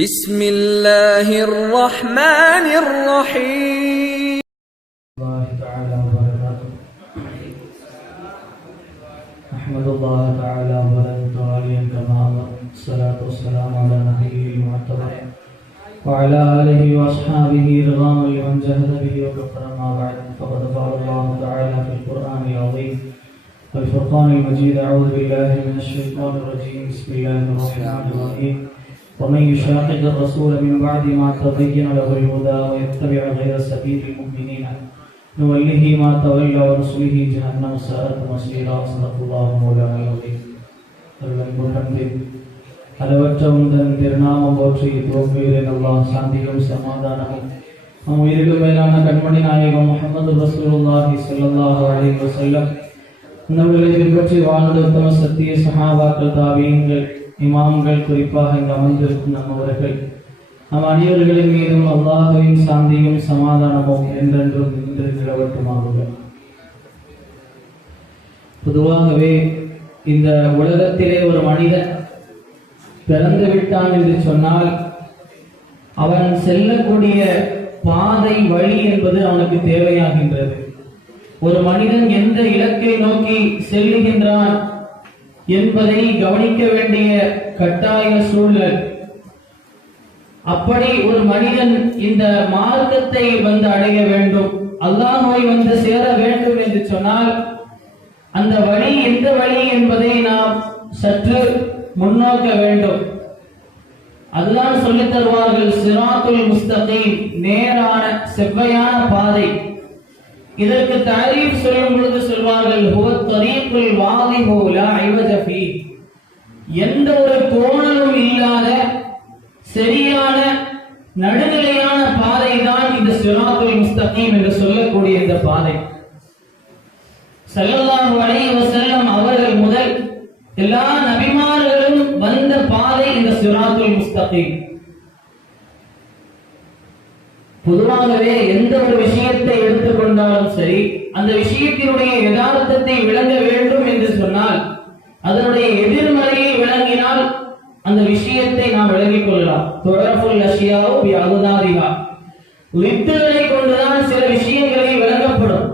بسم الله الرحمن الرحيم. الله تعالى وبركاته. أحمد الله تعالى وبركاته كما أمر. الصلاة والسلام على نبيه المعتبر وعلى آله وأصحابه رضوان لمن جهد به وكفر. ما بعد، فقد قال الله تعالى في القرآن العظيم والفرقان المجيد: أعوذ بالله من الشيطان الرجيم. بسم الله الرحمن الرحيم. ومن يشاقق الرسول من بعد ما تبين له الهدى ويتبع غير سبيل المؤمنين نوله ما تولى ونصله جهنم وساءت مصيرا. صدق الله مولانا العظيم. அளவற்ற உந்தன் திருநாமம் போற்றி துவங்குகிறேன். அல்லாஹ் சாந்தியும் சமாதானமும் நம் உயிருக்கு மேலான கண்மணி நாயகம் முஹம்மது ரசூலுல்லாஹி ஸல்லல்லாஹு அலைஹி வஸல்லம் அவர்களை பின்பற்றி வாழ்ந்த உத்தம சத்திய சஹாபாக்கள், தாபீன்கள், இமாம்கள், குறிப்பாக இங்கு அமர்ந்திருக்கும் நம்மவர்கள் நம் அனைவர்களின் மீதும் அல்லாஹ்வின் சாந்தியும் சமாதானமும் என்றென்றும் நின்று நிலவட்டுமாக. பொதுவாகவே இந்த உலகத்திலே ஒரு மனிதன் பிறந்து விட்டான் என்று சொன்னால் அவன் செல்லக்கூடிய பாதை, வழி என்பது அவனுக்கு தேவையாகின்றது. ஒரு மனிதன் எந்த இலக்கை நோக்கி செல்லுகின்றான் என்பதை கவனிக்க வேண்டிய கட்டாய சூழல். அப்படி ஒரு மனிதன் இந்த மார்க்கத்தை அடைய வேண்டும், அல்லாஹ்வை சேர வேண்டும் என்று சொன்னால் அந்த வழி எந்த வழி என்பதை நாம் சற்று முன்னோக்க வேண்டும். அதுதான் சொல்லித் தருவார்கள் சிராத்துல் முஸ்தகீம், நேரான செவ்வையான பாதை. இதற்கு தாரீஃப் சொல்லும் பொழுது சொல்வார்கள் ஹுவ தரீக்குல் வாதிஹு லா ஐவஜ ஃபீ, எந்த ஒரு கோணலும் இல்லாத சரியான நடுநிலையான பாதை தான் இந்த சிராத்துல் முஸ்தகீம் என்று சொல்லக்கூடிய இந்த பாதை. ஸல்லல்லாஹு அலைஹி வஸல்லம் அவர்கள் முதல் எல்லா நபிமார்களும் வந்த பாதை இந்த சிராத்துல் முஸ்தகீம். பொதுவாகவே எந்த ஒரு விஷயத்தை எடுத்துக்கொண்டாலும் சரி, அந்த விஷயத்தினுடைய யதார்த்தத்தை விளங்க வேண்டும் என்று சொன்னால் அதனுடைய எதிர்மறையை விளங்கினால் அந்த விஷயத்தை நாம் விளங்கிக் கொள்ளலாம். துரஃபுல் அஷ்யாஉ பி அகுதாதிஹா, லித்துகளை கொண்டுதான் சில விஷயங்களை விளங்கப்படும்.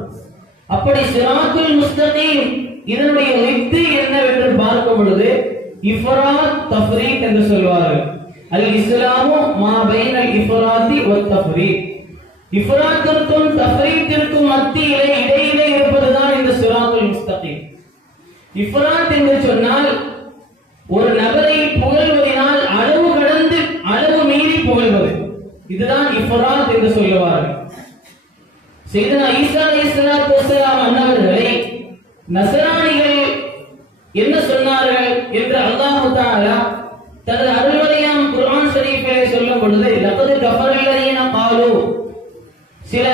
அப்படி சிராத்துல் முஸ்தகீம் இதனுடைய லித்து என்னவென்று பார்க்கும் பொழுது இஃப்ராத் தஃப்ரீத் என்று சொல்வார்கள். அல் இஸ்லாமு மா பைனல் இஃப்ராத்தி வத் தஃப்ரீத், இஃப்ராத்திற்கும் தஃப்ரீத்திற்கும் மத்தியிலே இடையிலே இருப்பதுதான் இந்த சிராத்துல் முஸ்தகீம். இஃப்ராத் என்று சொன்னால் ஒரு நபரை புகழ்வதினால் அளவு கடந்து அளவு மீறி புகழ்வது, இதுதான் இஃப்ராத் என்று சொல்லுவார்கள். சையதுனா ஈசா அலைஹிஸ்ஸலாத்து வஸ்ஸலாம் அன்னவர்களை நஸரானிகள் என்ன சொன்னார்கள் என்று அல்லாஹ் தஆலா தனது அருள்வரையாம் குர்ஆன் ஷரீஃபிலே சொல்லும் பொழுது லகத் கஃபரல்லதீன காலு, சில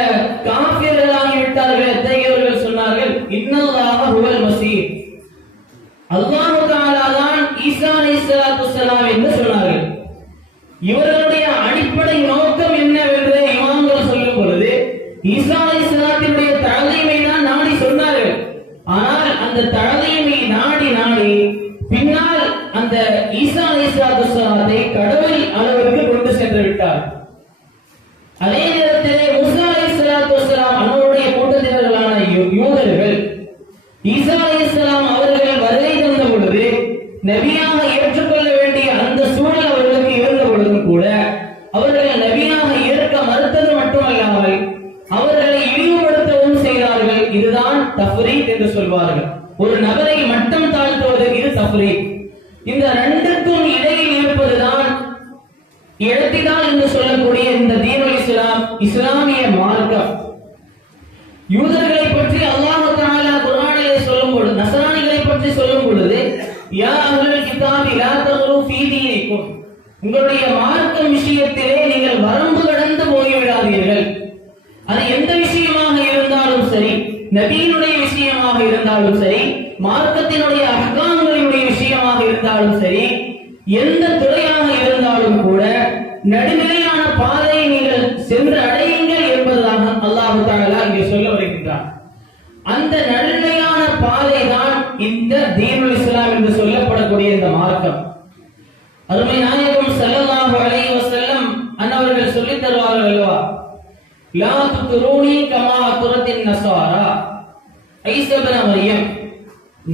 காஃபிர்களாகி விட்டார்கள். எத்தகையவர்கள் சொன்னார்கள் இன்னல்லாஹ ஹுவல் மஸீஹ், அல்லாஹ் தஆலா தான் ஈசா அலைஹிஸ்ஸலாத்து வஸ்ஸலாம் என்று சொன்னார்கள். இவர்களுடைய அடிப்படை நோக்கம் என்னவென்று இமாம்கள் சொல்லும் பொழுது ஈசா அலைஹிஸ்ஸலாத்தினுடைய தஅலீமை தான் நாடி சொன்னார்கள். ஆனால் அந்த தஅலீமை நாடி பின்னால் அந்த ஈசா அலைஹிஸ்ஸலாத்து வஸ்ஸலாத்தை கடவுள் அளவிற்கு கொண்டு சென்று விட்டார். அதே நேரத்திலே மூசா அலைஹிஸ்ஸலாத்து வஸ்ஸலாம் அவருடைய கூட்டத்தினர்களான யூதர்கள் ஈசா அலைஹிஸ்ஸலாம் அவர்கள் வருகை தந்த பொழுது நபியாக ஏற்றுக்கொள்ள வேண்டிய அந்த சூழல் அவர்களுக்கு இருந்த பொழுதும் கூட அவர்கள் நபியாக ஏற்க மறுத்தது மட்டுமல்லாமல் அவர்களை இழிவுபடுத்தவும் செய்தார்கள். இதுதான் தஃப்ரீத் என்று சொல்வார்கள். ஒரு நபரை மட்டம் தாழ்த்துவது இது தஃப்ரீத். இந்த ரெண்டுக்கும் இடையில் இருப்பதுதான் இடத்தினால் என்று சொல்லக்கூடிய இந்த தீனுல் இஸ்லாம், இஸ்லாமிய மார்க்கம். யூதர்களை பற்றி அல்லாஹ் தஆலா குர்ஆனிலே சொல்லும் பொழுது, நஸரானிகளை பற்றி சொல்லும் பொழுது யா அஹ்லல் கிதாபி லா தக்லு ஃபீ தீனிக்கும், உங்களுடைய மார்க்க விஷயத்திலே நீங்கள் வரம்பு கடந்து போய்விடாதீர்கள். அது எந்த விஷயமாக இருந்தாலும் சரி, நபியினுடைய விஷயமாக இருந்தாலும் சரி, மார்க்கத்தினுடைய அஹ்காம்களினுடைய விஷயமாக இருந்தாலும் சரி, எந்த துறையாக இருந்தாலும் கூட நடுநிலையான பாதையை நீங்கள் சென்று அடையுங்கள் என்பதாக அல்லாஹ் தஆலா இங்கே சொல்ல வருகின்றார். அந்த நடுநிலையான பாதை தான் இந்த தீனுல் இஸ்லாம் என்று சொல்லப்படக்கூடிய இந்த மார்க்கம். அருமை நாயகம் ஸல்லல்லாஹு அலைஹி லா துத்ரூனி கமா துரத்தின் நஸாரா ஈசா இப்னு மரியம்.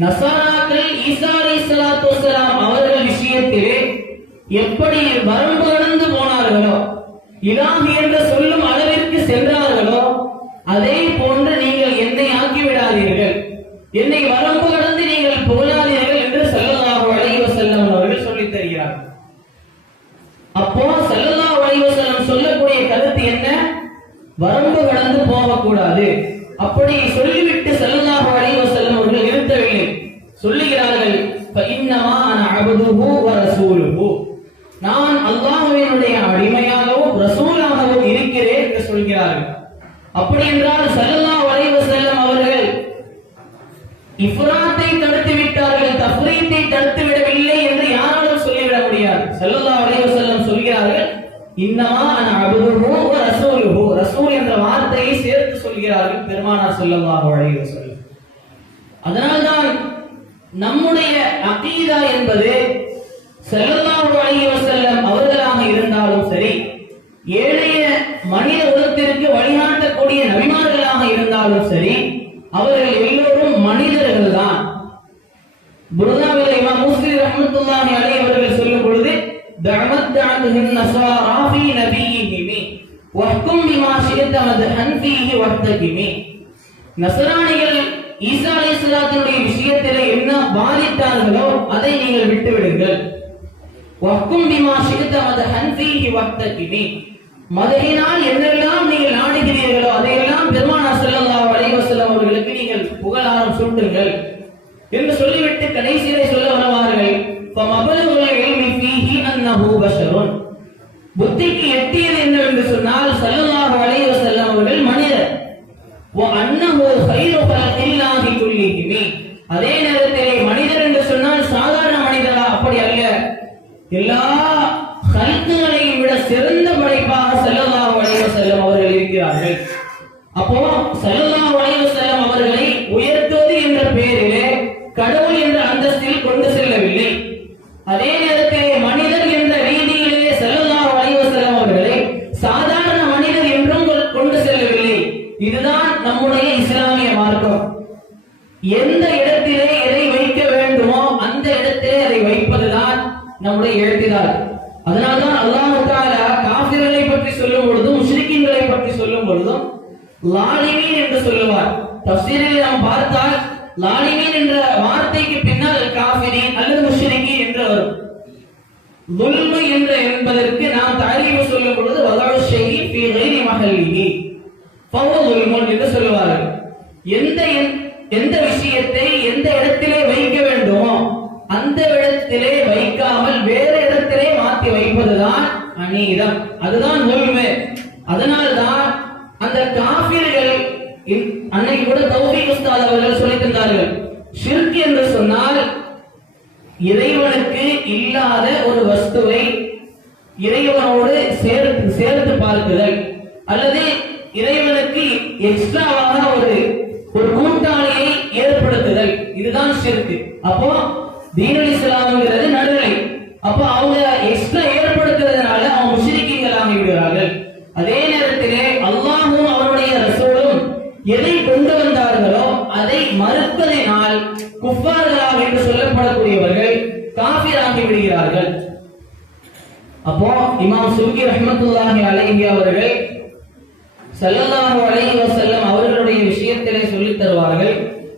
நஸாராக்கள் ஈசா அலைஹிஸ்ஸலாத்து வஸலாம் அவர்கள் விஷயத்திலே எப்படி வரம்பு கடந்து போனார்களோ, இலாஹி என்று சொல்லும் அளவிற்கு சென்றார்களோ, அதே போன்று நீங்கள் என்னை ஆக்கி விடாதீர்கள், என்னை வரம்பு கடந்து நீங்கள் புகழாதீர்கள் என்று ஸல்லல்லாஹு அலைஹி வஸல்லம் அவர்கள் சொல்லித் தருகிறார்கள். அப்போ ஸல்லல்லாஹு அலைஹி வஸல்லம் சொல்லக்கூடிய கருத்து என்ன? வரம்பு கடந்து போகக்கூடாது. அப்படி சொல்லிவிட்டு ஸல்லல்லாஹு அலைஹி வஸல்லம் அவர்கள் நிறுத்தவில்லை. சொல்லுகிறார்கள், ஃபஇன்னமா அன அப்துஹு வ ரசூலுஹு, நான் அல்லாஹ்வினுடைய அடிமையாகவும் ரசூலாகவும் இருக்கிறேன் என்று சொல்கிறார்கள். அப்படி என்றால் ஸல்லல்லாஹு அலைஹி வஸல்லம் அவர்கள் இஃப்ராத்தை தடுத்து விட்டார்கள், தஃப்ரீத்தை தடுத்து விடவில்லை என்று யாராலும் சொல்லிவிட முடியாது. ஸல்லல்லாஹு அலைஹி வஸல்லம் சொல்கிறார்கள், இன்னமா அன அப்துஹு வ ரசூலுஹு, ரசூல் என்ற வார்த்தையை சேர்த்து சொல்கிறார்கள் பெருமானார் ஸல்லல்லாஹு அலைஹி வஸல்லம். அதனால்தான் நம்முடைய அகீதா என்பது ஸல்லல்லாஹு அலைஹி வஸல்லம் அவர்களாக இருந்தாலும் சரி, ஏழைய மனித குலத்திற்கு வழிகாட்டக்கூடிய நபிமார்களாக இருந்தாலும் சரி, அவர்கள் எல்லோரும் மனிதர்கள் தான். புர்தாவில் இமாம் முஸ்லிம் ரஹ்மத்துல்லாஹி அலைஹி அவர்கள் சொல்லும் பொழுது, தஅமத் தஅதுஹுன் நஸாரா ஃபீ நபியிஹிமி வஹ்கும் பிமா ஷி'த மத்ஹன் ஃபீஹி வஹ்தகிமி. நஸரானிகள் ஈசா அலைஹிஸ்ஸலாத்துடைய விஷயத்திலே என்ன வாதிட்டார்களோ அதை நீங்கள் விட்டுவிடுங்கள். வஹ்கும் பிமா ஷி'த மத்ஹன் ஃபீஹி வஹ்தகிமி, மதஹினால் என்னெல்லாம் நீங்கள் நாடுகிறீர்களோ அதையெல்லாம் பெருமானார் ஸல்லல்லாஹு அலைஹி வஸல்லம் அவர்களுக்கு நீங்கள் புகழாரம் சூட்டுங்கள் என்று சொல்லிவிட்டு கடைசியிலே சொல்ல வருவார்கள், ஃபமபலுல் இல்மி ஃபீஹி அன்னஹு பஷருன், புத்திக்கு எட்டியது என்னவென்று சொன்னால் ஸல்லல்லாஹு அலைஹி வஸல்லம் அவர்கள் மனிதர். வ அன்னஹு கைரு ஹல்கில்லாஹி குல்லிஹிமி, அதே நேரத்திலே மனிதர் என்று சொன்னால் சாதாரண மனிதரா? அப்படி அல்ல, எல்லா ஹல்குகளையும் விட சிறந்த படைப்பாக ஸல்லல்லாஹு அலைஹி வஸல்லம் அவர்கள் இருக்கிறார்கள். அப்போ ஸல்லல்லாஹு அலைஹி வஸல்லம் அவர்களை உயர்த்துவது என்ற பெயரிலே கடவுள் என்ற அந்தஸ்தில் கொண்டு செல்லவில்லை. அதே நேரத்திலே மனிதர் என்ற ரீதியிலே ஸல்லல்லாஹு அலைஹி வஸல்லம் அவர்களை சாதாரண மனிதர் என்றும் கொண்டு செல்லவில்லை. இதுதான் நம்முடைய இஸ்லாமிய மார்க்கம். எந்த இடத்திலே எதை வைக்க வேண்டுமோ அந்த இடத்திலே அதை வைப்பதுதான் நம்முடைய எழுத்தினார். அதனால்தான் அல்லாஹ் தஆலா காஃபிர்களை பற்றி சொல்லும் பொழுதும் முஷ்ரிக்கீன்களை பற்றி சொல்லும் பொழுதும் லாலிமீன் என்று சொல்லுவார். தஃசீரில் நாம் பார்த்தால் லாலிமீன் என்ற வார்த்தைக்கு பின்னால் காஃபிரீன் அல்லது முஷ்ரிக்கீன் என்று வரும். ظுல்ம் என்ற என்பதற்கு நாம் தஅரீஃப் சொல்லும் பொழுது வதஉ ஷைஇ ஃபீ கைரி மஹல்லிஹி ஃபஹுவ ظுல்முன் என்று சொல்வார்கள். எந்த விஷயத்தை எந்த இடத்திலே வைக்க வேண்டுமோ அந்த இடத்திலே வைக்காமல் வேற இடத்திலே மாற்றி வைப்பதுதான் அநீதம், அதுதான் ظுல்ம். அதனால்தான் அந்த காஃபிர்கள் அன்னைக்கு கூட தௌஃபீக் உஸ்தாத் அவர்கள் சொல்லித் தந்தார்கள், ஷிர்க் என்று சொன்னால் இறைவனுக்கு இல்லாத ஒரு வஸ்துவை இறைவனோடு சேர்த்து பார்க்குதல், அல்லது இறைவனுக்கு எக்ஸ்ட்ராவாக ஒரு கூட்டாளியை ஏற்படுத்துதல், இதுதான் ஷிர்க். அப்போ தீனுல் இஸ்லாம்ங்கிறது நடுநிலை. அப்போ அவங்க எக்ஸ்ட்ரா ஏற்படுத்துறதுனால அவங்க முஷ்ரிக்கீன்கள் ஆகிவிடுகிறார்கள். அதே நேரத்திலே அல்லாஹ்வும் அவருடைய ரசூலும் எதை கொண்டு வந்தார்களோ அதை மறுப்பதினால் குஃபார்களாக என்று சொல்லப்படக்கூடியவர்கள் காஃபிராகி விடுகிறார்கள். அப்போ இமாம் சுல்கி ரஹ்மத்துல்லாஹி அலைஹி அவர்கள் ஸல்லல்லாஹு அலைஹி வஸல்லம் அவர்களுடைய விஷயத்திலே சொல்லித் தருவார்கள்,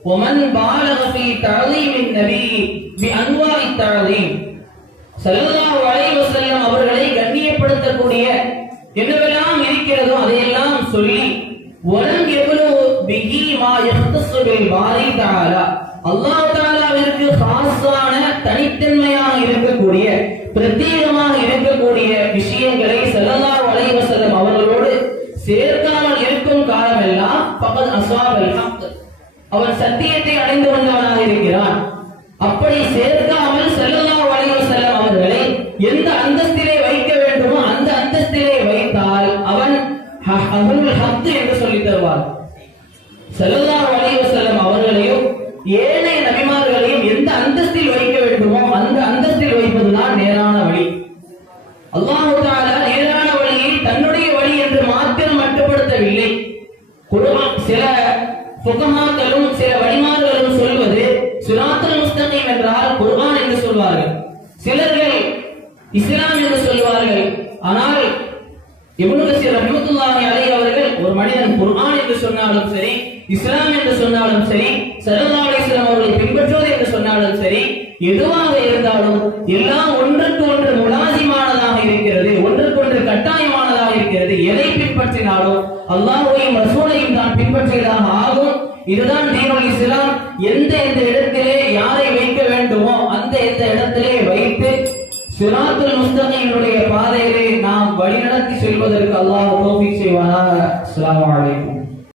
ومن بالغ في تعظيم النبي بانواع التعظيم, ஸல்லல்லாஹு அலைஹி வஸல்லம் அவர்களை கண்ணியப்படுத்தக்கூடிய என்னவெல்லாம் இருக்கிறதோ அதையெல்லாம் சொல்லி வலம் யப்லு பிஹி மா யஹ்தஸு பில் பாரி தஆலா, அல்லாஹ் தஆலாவிற்கு खासான தனித்தன்மையாக இருக்கக்கூடிய பிரத்யேகமாக இருக்கக்கூடிய விஷயங்களை ஸல்லல்லாஹு அலைஹி வஸல்லம் அவர்களோடு சேர்க்காமல் இருக்கும் காலமெல்லாம் ஃபகத் அஸாபல் ஹக், அவன் சத்தியத்தை அடைந்து வந்தவனாக இருக்கிறான். அப்படி சேர்க்காமல் ஸல்லல்லாஹு அலைஹி வஸல்லம் அவர்களை எந்த அந்தஸ்திலே வைக்க வேண்டுமோ அந்த அந்தஸ்திலே வைத்தால் அவன் அஹ்லுல் ஹக் என்று சொல்லித் தருவார். ஸல்லல்லாஹு அலைஹி வஸல்லம் அவர்களையும் ஏனைய நபிமார்களையும் எந்த அந்தஸ்தில் வைக்க வேண்டுமோ அந்த அந்தஸ்தில் வைப்பதுதான் நேரான வழி. அல்லாஹ் தஆலா நேரான வழியை தன்னுடைய வழி என்று மாத்திரம் மட்டுப்படுத்த சொல்லவில்லை. குர்ஆன் சில ஃபுகஹாக்களும் சில வழிமார்களும் சொல்வது சிராத்துல் முஸ்தகீம் என்றால் குர்ஆன் என்று சொல்வார்கள். சிலர்கள் இஸ்லாம் என்று சொல்வார்கள். ஆனால் இப்னு கஸீர் ரஹ்மத்துல்லாஹி அலைஹி அவர்கள் ஒரு மனிதன் குர்ஆன் என்று சொன்னாலும் சரி, இஸ்லாம் என்று சொன்னாலும் சரி, ஸல்லல்லாஹு அலைஹி வஸல்லம் அவர்களை பின்பற்றுவது என்று சொன்னாலும் சரி, எதுவாக இருந்தாலும் எல்லாம் ஒன்றுக்கு ஒன்று முலாசிமானதாக இருக்கிறது, ஒன்றுக்கு ஒன்று கட்டாயமானதாக இருக்கிறது. எதை பின்பற்றினாலும் அல்லாஹ்வையும் ரசூலையும் தான் பின்பற்றியதாக ஆகும். இதுதான் தீனுல் இஸ்லாம். எந்த இடத்திலே யாரை வைக்க வேண்டுமோ அந்த இடத்திலே வைத்து சிராத்துல் முஸ்தகீமுடைய பாதையிலே நாம் வழிநடத்தி செல்வதற்கு அல்லாஹ் தௌஃபீக் செய்வானாக. அஸ்ஸலாமு அலைக்கும்.